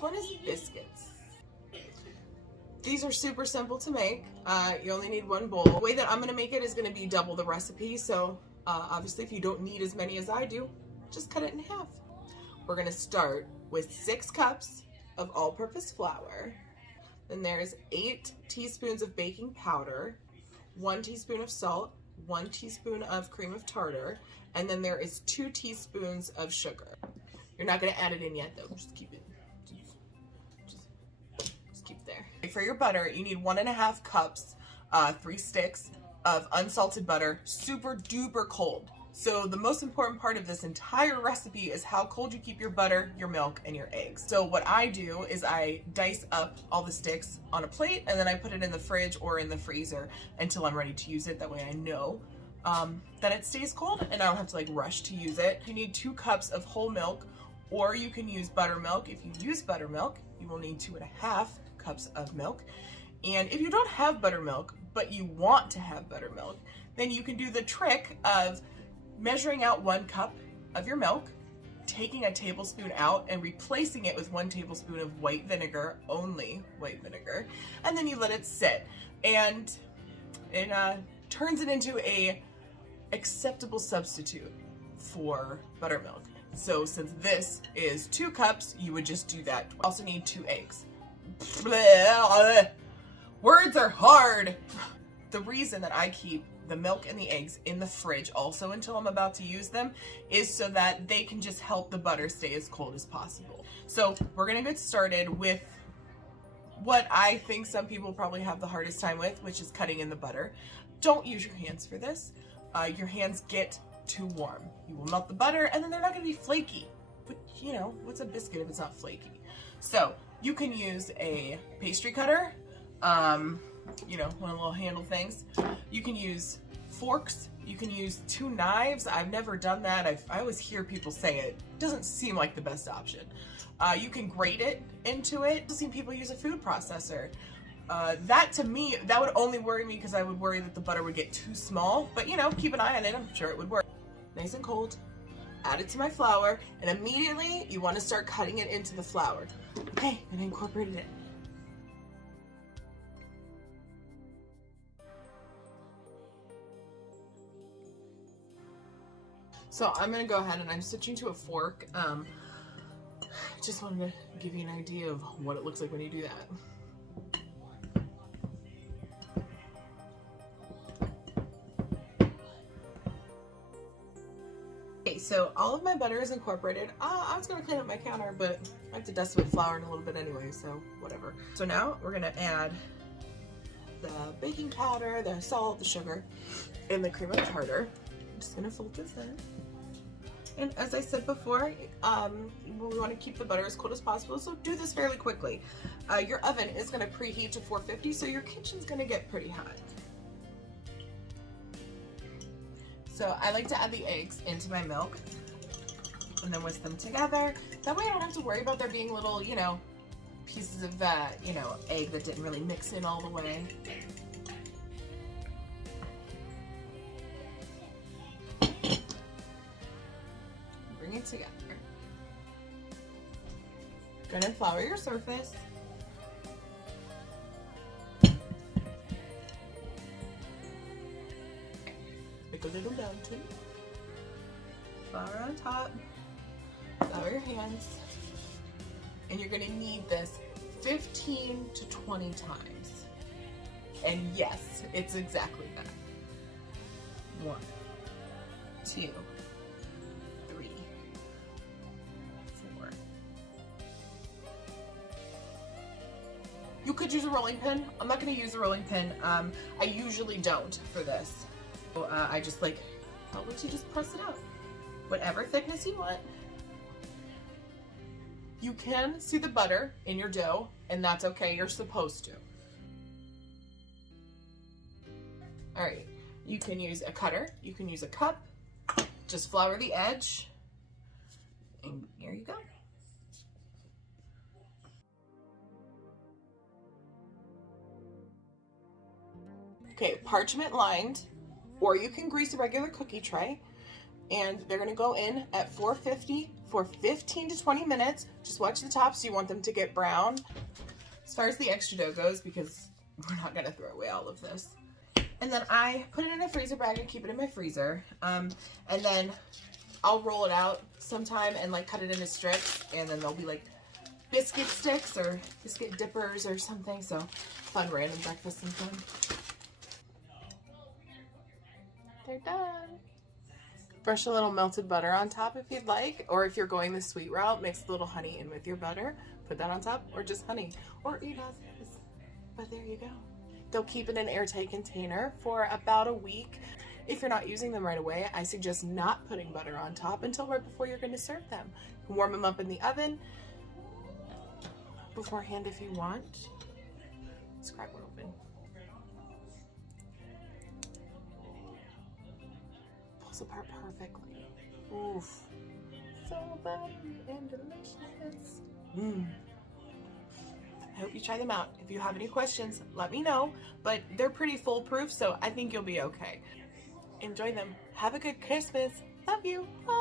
next one is biscuits. These are super simple to make. You only need one bowl. The way that I'm going to make it is going to be double the recipe. So obviously if you don't need as many as I do, just cut it in half. We're going to start with 6 cups of all-purpose flour. Then there's 8 teaspoons of baking powder, 1 teaspoon of salt, 1 teaspoon of cream of tartar, and then there is 2 teaspoons of sugar. You're not going to add it in yet though, just keep it, just keep it there. For your butter, you need 1.5 cups, 3 sticks of unsalted butter, super duper cold. So the most important part of this entire recipe is how cold you keep your butter, your milk, and your eggs. So what I do is I dice up all the sticks on a plate and then I put it in the fridge or in the freezer until I'm ready to use it. That way I know that it stays cold and I don't have to like rush to use it. You need 2 cups of whole milk, or you can use buttermilk. If you use buttermilk, you will need 2.5 cups of milk. And if you don't have buttermilk, but you want to have buttermilk, then you can do the trick of measuring out 1 cup of your milk, taking a tablespoon out and replacing it with 1 tablespoon of white vinegar, only white vinegar, and then you let it sit. And it turns it into a acceptable substitute for buttermilk. So since this is 2 cups, you would just do that. You also need 2 eggs. Words are hard. The reason that I keep the milk and the eggs in the fridge also until I'm about to use them is so that they can just help the butter stay as cold as possible. So we're gonna get started with what I think some people probably have the hardest time with, which is cutting in the butter. Don't use your hands for this. Your hands get too warm. You will melt the butter and then they're not gonna be flaky. But you know, what's a biscuit if it's not flaky? So you can use a pastry cutter, you know, one of the little handle things. You can use forks. You can use 2 knives. I've never done that. I always hear people say it. Doesn't seem like the best option. You can grate it into it. I've seen people use a food processor. That to me, that would only worry me because I would worry that the butter would get too small. But you know, keep an eye on it. I'm sure it would work. Nice and cold. Add it to my flour, and immediately you want to start cutting it into the flour. Okay, and I incorporated it. So I'm gonna go ahead and I'm switching to a fork. Just wanted to give you an idea of what it looks like when you do that. Okay, so all of my butter is incorporated. I was gonna clean up my counter, but I have to dust it with flour in a little bit anyway, so whatever. So now we're gonna add the baking powder, the salt, the sugar, and the cream of tartar. I'm just gonna fold this in. And as I said before, we want to keep the butter as cold as possible, so do this fairly quickly. Your oven is going to preheat to 450, so your kitchen's going to get pretty hot. So I like to add the eggs into my milk and then whisk them together. That way I don't have to worry about there being little, you know, pieces of, you know, egg that didn't really mix in all the way. It together. Gonna flour your surface. Make a little mountain. Flour on top. Flour your hands. And you're gonna knead this 15 to 20 times. And yes, it's exactly that. 1, 2, 3, 4. You could use a rolling pin. I'm not going to use a rolling pin. I usually don't for this. So, I just like, I'll let you just press it out. Whatever thickness you want. You can see the butter in your dough, and that's okay. You're supposed to. All right. You can use a cutter. You can use a cup. Just flour the edge. And here you go. Okay, parchment lined, or you can grease a regular cookie tray, and they're gonna go in at 450 for 15 to 20 minutes. Just watch the tops. You want them to get brown. As far as the extra dough goes, because we're not gonna throw away all of this. And then I put it in a freezer bag and keep it in my freezer. And then I'll roll it out sometime and like cut it into strips, and then they'll be like biscuit sticks or biscuit dippers or something. So fun random breakfast and fun. They're done. Brush a little melted butter on top if you'd like, or if you're going the sweet route, mix a little honey in with your butter, put that on top, or just honey, or eat as is. But there you go. They'll keep in an airtight container for about a week. If you're not using them right away, I suggest not putting butter on top until right before you're going to serve them. You can warm them up in the oven beforehand if you want. Let's crack one open. Pulls apart perfectly. Oof. So buttery and delicious. I hope you try them out. If you have any questions, let me know, but they're pretty foolproof, so I think you'll be okay. Enjoy them. Have a good Christmas. Love you. Bye.